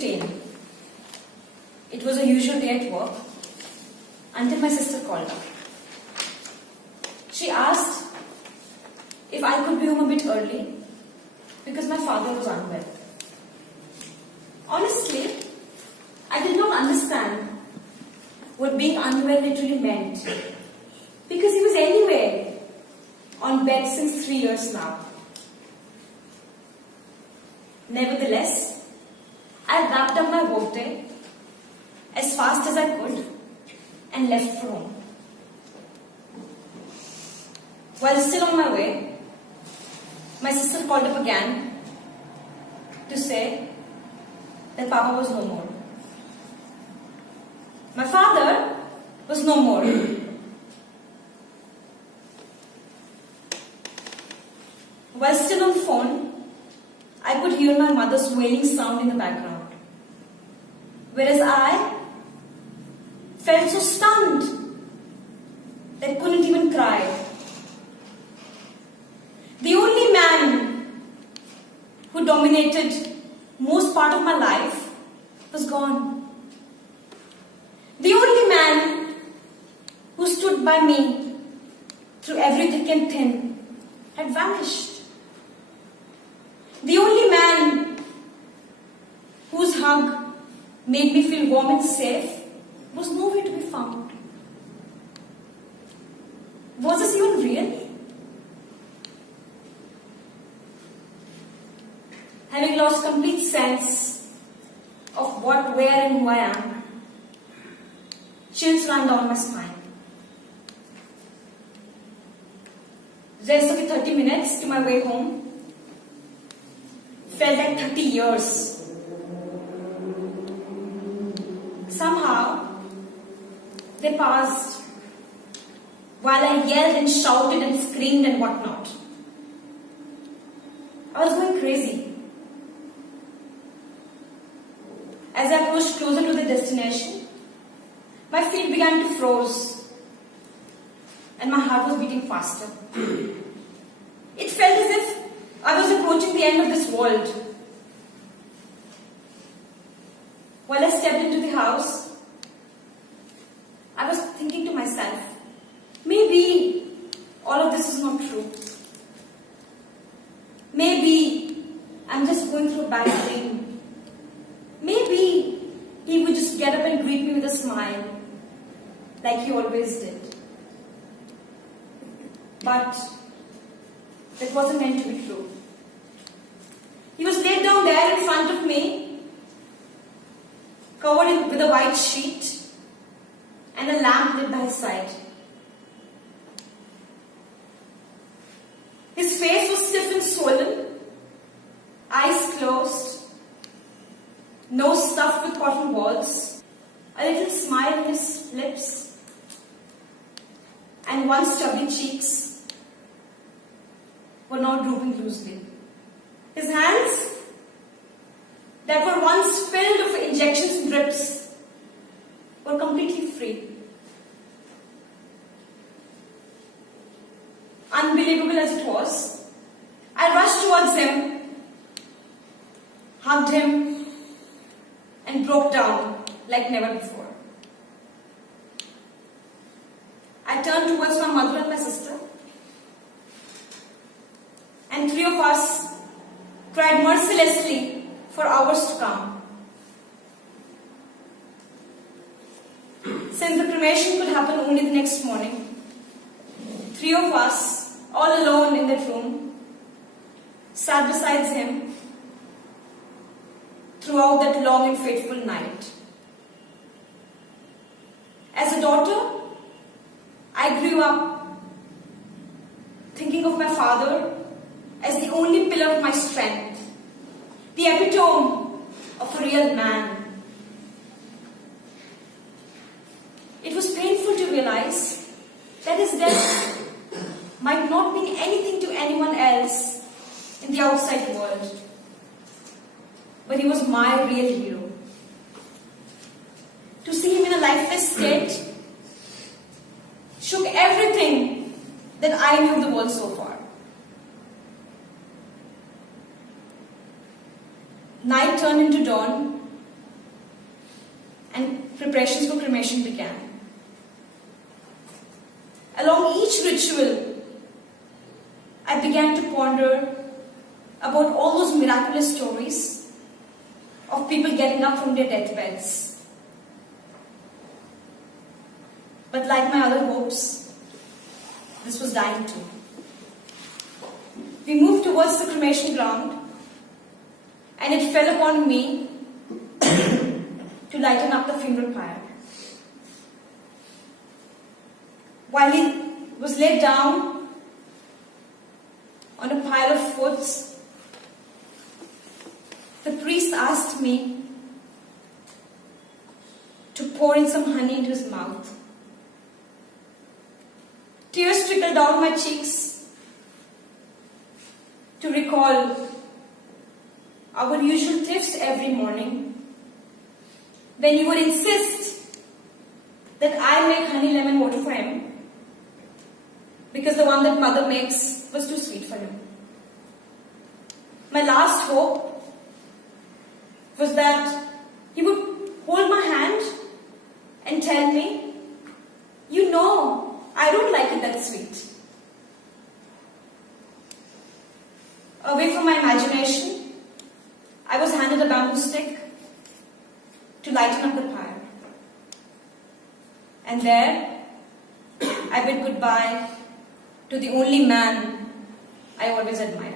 8:15. It was a usual day at work until my sister called up. She asked if I could be home a bit early because my father was unwell. Honestly, I did not understand what being unwell literally meant because he was anyway on bed since 3 years now. Nevertheless, I wrapped up my workday as fast as I could and left for home. While still on my way, my sister called up again to say that Papa was no more. My father was no more. While still on the phone, I could hear my mother's wailing sound in the background. Whereas I felt so stunned that I couldn't even cry. The only man who dominated most part of my life was gone. The only man who stood by me through every thick and thin had vanished. The only man whose hug made me feel warm and safe was nowhere to be found. Was this even real? Having lost complete sense of what, where and who I am, chills ran down my spine. Rest of the 30 minutes to my way home felt like 30 years. Somehow, they passed while I yelled and shouted and screamed and whatnot. I was going crazy. As I approached closer to the destination, my feet began to freeze and my heart was beating faster. It felt as if I was approaching the end of this world. While I stepped into the house, I was thinking to myself, maybe all of this is not true. Maybe I'm just going through a bad dream. Maybe he would just get up and greet me with a smile, like he always did. But that wasn't meant to be true. He was laid down there in front of me, covered with a white sheet and a lamp lit by his side. His face was stiff and swollen, eyes closed, nose stuffed with cotton balls, a little smile on his lips, and one stubby cheeks were now drooping loosely. His hands, that were once filled with injections and drips, were completely free. Unbelievable as it was, I rushed towards him, hugged him, and broke down like never before. I turned towards my mother and my sister, and three of us cried mercilessly for hours to come. Since the cremation could happen only the next morning, three of us, all alone in that room, sat beside him throughout that long and fateful night. As a daughter, I grew up thinking of my father as the only pillar of my strength, the epitome of a real man. It was painful to realize that his death might not mean anything to anyone else in the outside world, but he was my real hero. To see him in a lifeless state shook everything that I knew of the world so far. Night turned into dawn preparations for cremation began. Along each ritual, I began to ponder about all those miraculous stories of people getting up from their deathbeds. But like my other hopes, this was dying too. We moved towards the cremation ground, and it fell upon me to lighten up the funeral pyre. While he was laid down on a pile of foods, the priest asked me to pour in some honey into his mouth. Tears trickled down my cheeks to recall our usual tiffs every morning, when he would insist that I make honey lemon water for him because the one that mother makes was too sweet for him. My last hope was that he would hold my hand and tell me, "You know, I don't like it that sweet." Away from my imagination, I was handed a bamboo stick to lighten up the pyre. And there, I bid goodbye to the only man I always admired.